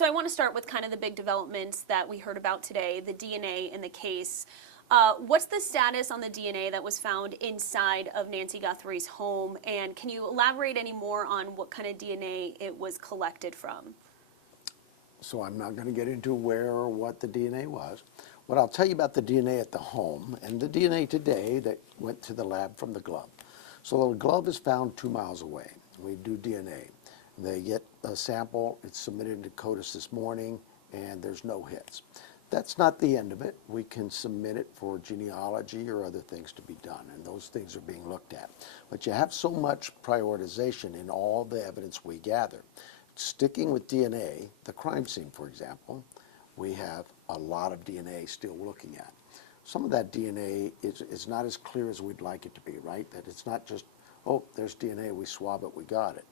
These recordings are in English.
So I want to start with kind of the big developments that we heard about today, the DNA in the case. What's the status on the DNA that was found inside of Nancy Guthrie's home, and can you elaborate any more on what kind of DNA it was collected from? So I'm not going to get into where or what the DNA was. What I'll tell you about the DNA at the home, and the DNA today that went to the lab from the glove. So the glove is found 2 miles away. We do DNA. They get a sample, it's submitted to CODIS this morning, and there's no hits. That's not the end of it. We can submit it for genealogy or other things to be done, and those things are being looked at. But you have so much prioritization in all the evidence we gather. Sticking with DNA, the crime scene, for example, we have a lot of DNA still looking at. Some of that DNA is not as clear as we'd like it to be, right? That it's not just, oh, there's DNA, we swab it, we got it.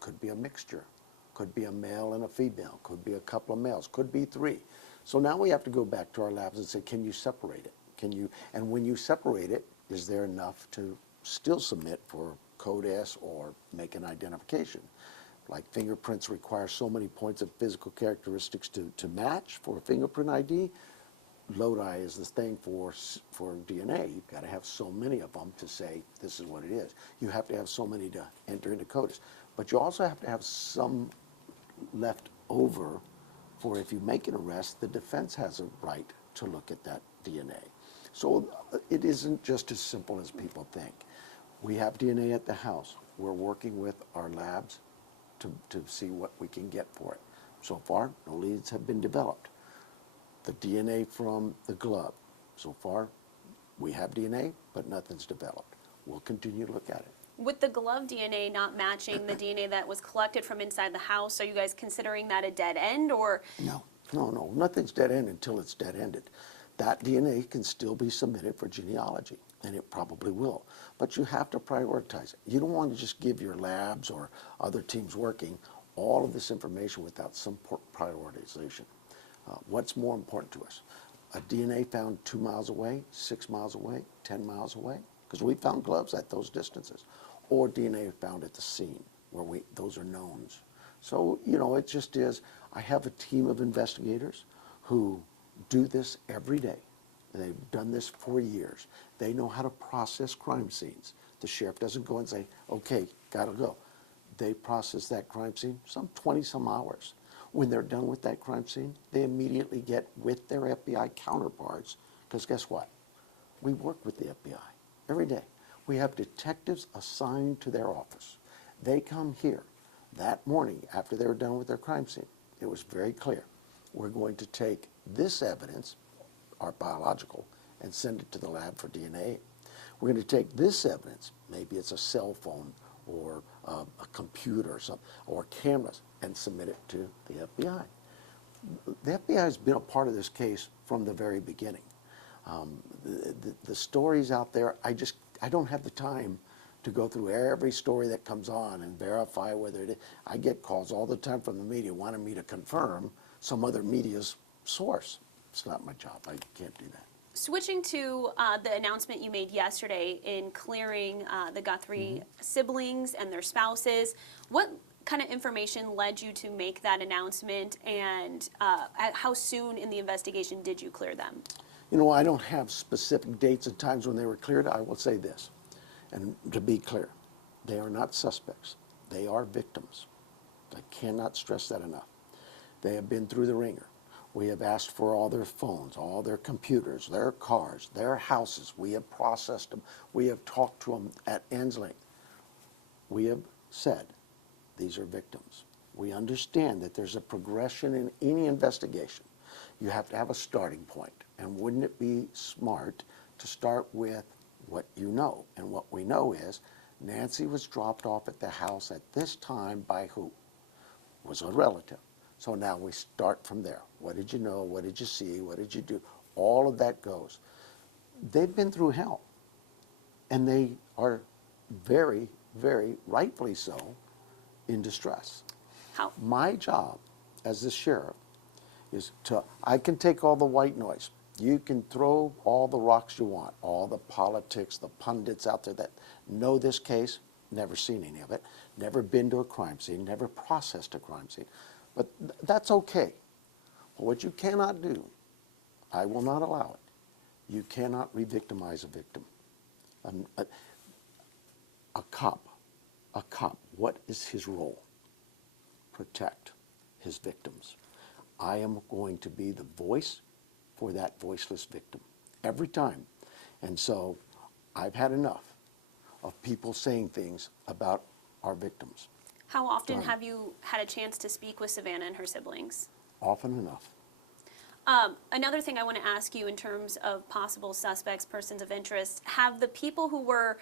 Could be a mixture, could be a male and a female, could be a couple of males, could be 3. So now we have to go back to our labs and say, can you separate it? And when you separate it, is there enough to still submit for CODIS or make an identification? Like fingerprints require so many points of physical characteristics to match for a fingerprint ID. Lodi is the thing for DNA. You've got to have so many of them to say this is what it is. You have to have so many to enter into CODIS. But you also have to have some left over for if you make an arrest, the defense has a right to look at that DNA. So it isn't just as simple as people think. We have DNA at the house. We're working with our labs to see what we can get for it. So far, no leads have been developed. The DNA from the glove, so far, we have DNA, but nothing's developed. We'll continue to look at it. With the glove DNA not matching the DNA that was collected from inside the house, are you guys considering that a dead end, or? No, nothing's dead end until it's dead ended. That DNA can still be submitted for genealogy, and it probably will. But you have to prioritize it. You don't want to just give your labs or other teams working all of this information without some prioritization. What's more important to us? A DNA found 2 miles away, 6 miles away, 10 miles away? Because we found gloves at those distances. Or DNA found at the scene, where those are knowns. So, it just is. I have a team of investigators who do this every day. They've done this for years. They know how to process crime scenes. The sheriff doesn't go and say, okay, gotta go. They process that crime scene some 20-some hours. When they're done with that crime scene, they immediately get with their FBI counterparts, because guess what? We work with the FBI every day. We have detectives assigned to their office. They come here that morning after they were done with their crime scene. It was very clear. We're going to take this evidence, our biological, and send it to the lab for DNA. We're going to take this evidence, maybe it's a cell phone or a computer or something, or cameras, and submit it to the FBI. The FBI has been a part of this case from the very beginning. The stories out there, I don't have the time to go through every story that comes on and verify whether it is. I get calls all the time from the media wanting me to confirm some other media's source. It's not my job. I can't do that. Switching to the announcement you made yesterday in clearing the Guthrie siblings and their spouses, what kind of information led you to make that announcement, and how soon in the investigation did you clear them? I don't have specific dates and times when they were cleared. I will say this, and to be clear, they are not suspects. They are victims. I cannot stress that enough. They have been through the ringer. We have asked for all their phones, all their computers, their cars, their houses. We have processed them. We have talked to them at end's length. We have said these are victims. We understand that there's a progression in any investigation. You have to have a starting point. And wouldn't it be smart to start with what you know? And what we know is Nancy was dropped off at the house at this time by who? Was a relative. So now we start from there. What did you know? What did you see? What did you do? All of that goes. They've been through hell. And they are very, very rightfully so in distress. How? My job as the sheriff is I can take all the white noise. You can throw all the rocks you want, all the politics, the pundits out there that know this case, never seen any of it, never been to a crime scene, never processed a crime scene. But that's okay. But what you cannot do, I will not allow it. You cannot re-victimize a victim. A cop, what is his role? Protect his victims. I am going to be the voice for that voiceless victim every time. And so I've had enough of people saying things about our victims. How often have you had a chance to speak with Savannah and her siblings? Often enough. Another thing I want to ask you in terms of possible suspects, persons of interest, have the people who were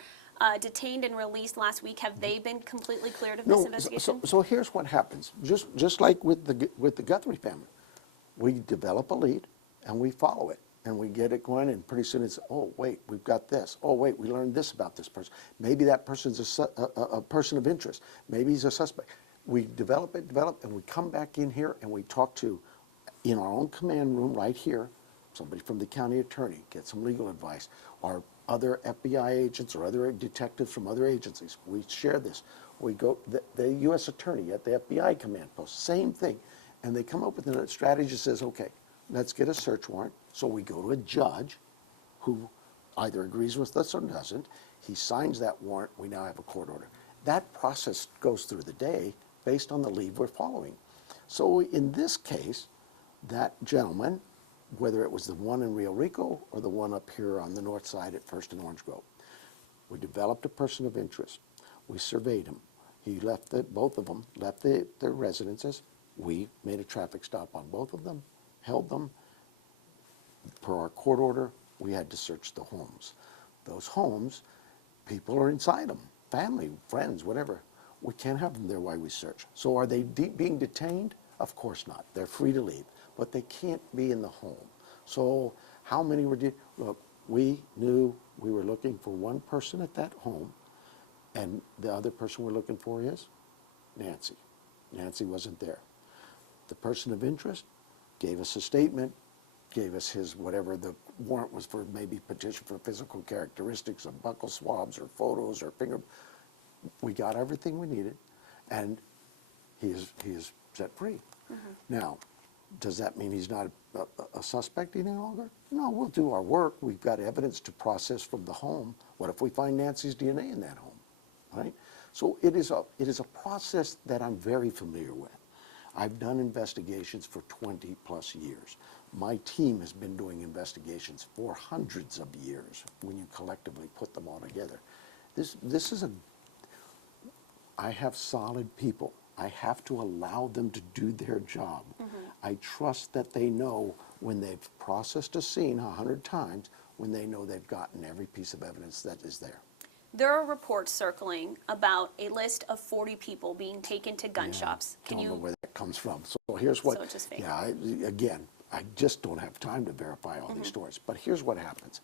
detained and released last week, have they been completely cleared of this investigation? So here's what happens. Just like with the Guthrie family, we develop a lead and we follow it and we get it going, and pretty soon it's, oh wait, we've got this. Oh wait, we learned this about this person. Maybe that person's a person of interest. Maybe he's a suspect. We develop, and we come back in here and we talk to, in our own command room right here, somebody from the county attorney, get some legal advice, or other FBI agents or other detectives from other agencies. We share this. We go, the U.S. attorney at the FBI command post, same thing. And they come up with a strategy that says, okay, let's get a search warrant. So we go to a judge who either agrees with us or doesn't. He signs that warrant. We now have a court order. That process goes through the day based on the lead we're following. So in this case, that gentleman, whether it was the one in Rio Rico or the one up here on the north side at First and Orange Grove, we developed a person of interest. We surveyed him. He left both of them left their residences. We made a traffic stop on both of them, held them. Per our court order, we had to search the homes. Those homes, people are inside them, family, friends, whatever. We can't have them there while we search. So are they being detained? Of course not. They're free to leave, but they can't be in the home. So how many were, look, we knew we were looking for one person at that home, and the other person we're looking for is Nancy. Nancy wasn't there. The person of interest gave us a statement, gave us his, whatever the warrant was for, maybe petition for physical characteristics of buccal swabs or photos or finger. We got everything we needed, and he is set free. Now, does that mean he's not a suspect any longer? No, we'll do our work. We've got evidence to process from the home. What if we find Nancy's DNA in that home, right? So it is a process that I'm very familiar with. I've done investigations for 20 plus years. My team has been doing investigations for hundreds of years when you collectively put them all together. I have solid people. I have to allow them to do their job. I trust that they know when they've processed a scene 100 times, when they know they've gotten every piece of evidence that is there. There are reports circling about a list of 40 people being taken to gun shops. Don't know where that comes from. So here's what, So it's just fake. yeah, again, I just don't have time to verify all these stories. But here's what happens.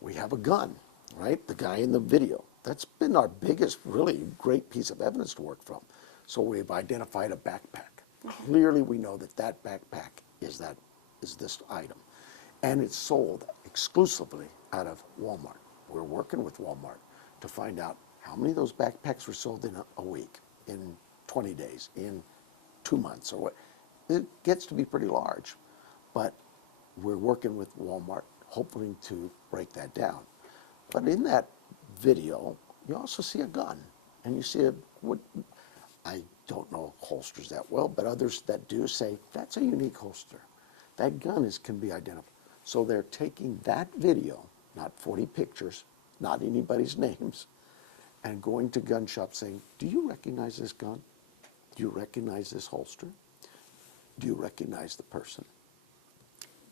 We have a gun, right? The guy in the video. That's been our biggest, really great piece of evidence to work from. So we've identified a backpack. Clearly we know that that backpack is this item. And it's sold exclusively out of Walmart. We're working with Walmart to find out how many of those backpacks were sold in a week, in 20 days, in 2 months, or what. It gets to be pretty large. But we're working with Walmart, hoping to break that down. But in that video, you also see a gun. And you see I don't know holsters that well, but others that do say, that's a unique holster. That gun can be identified. So they're taking that video, not 40 pictures, not anybody's names, and going to gun shops saying, do you recognize this gun? Do you recognize this holster? Do you recognize the person?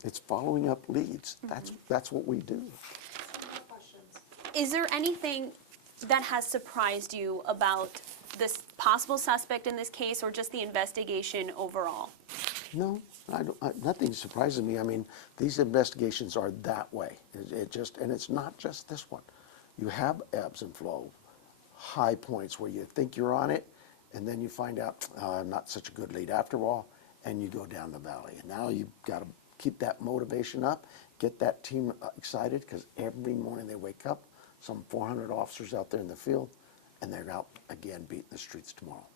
It's following up leads. That's what we do. Is there anything that has surprised you about this possible suspect in this case, or just the investigation overall? No, nothing surprises me. I mean, these investigations are that way. And it's not just this one. You have ebbs and flow, high points where you think you're on it, and then you find out, I'm not such a good lead after all, and you go down the valley. And now you've got to keep that motivation up, get that team excited, because every morning they wake up, some 400 officers out there in the field, and they're out again beating the streets tomorrow.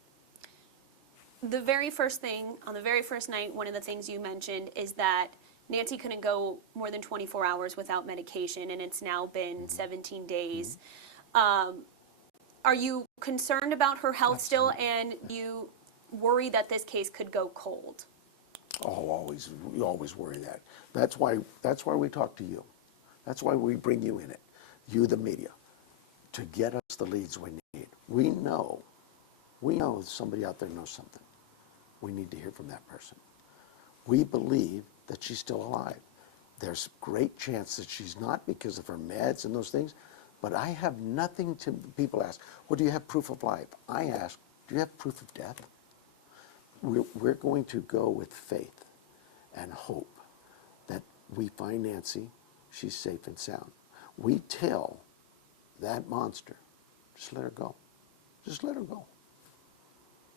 the very first thing, on the very first night, one of the things you mentioned is that Nancy couldn't go more than 24 hours without medication, and it's now been 17 days. Are you concerned about her health still, and you worry that this case could go cold? Oh, always, we always worry that. That's why we talk to you. That's why we bring you in it, you the media, to get us the leads we need. We know somebody out there knows something. We need to hear from that person. We believe that she's still alive. There's great chance that she's not because of her meds and those things, but I have nothing to, people ask, well, do you have proof of life? I ask, do you have proof of death? We're going to go with faith and hope that we find Nancy, she's safe and sound. We tell that monster, just let her go. Just let her go.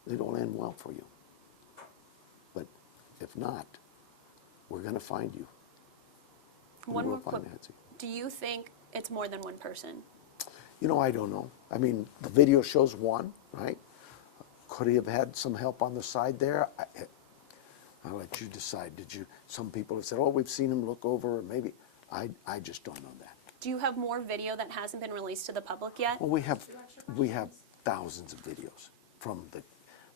It'll end well for you. But if not, we're going to find you. One more quick, Nancy. do you think it's more than one person? You know, I don't know. I mean, the video shows one, right? Could he have had some help on the side there? I'll let you decide. Some people have said, oh, we've seen him look over, maybe. I just don't know that. Do you have more video that hasn't been released to the public yet? Well, we have thousands of videos from the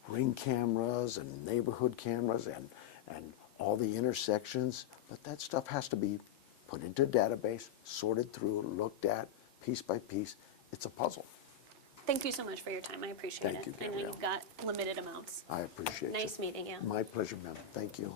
ring cameras and neighborhood cameras and all the intersections, but that stuff has to be put into a database, sorted through, looked at, piece by piece. It's a puzzle. Thank you so much for your time. I appreciate Thank it. you, I know Gabrielle. you've got limited amounts. I appreciate it. Nice meeting you. My pleasure, ma'am. Thank you.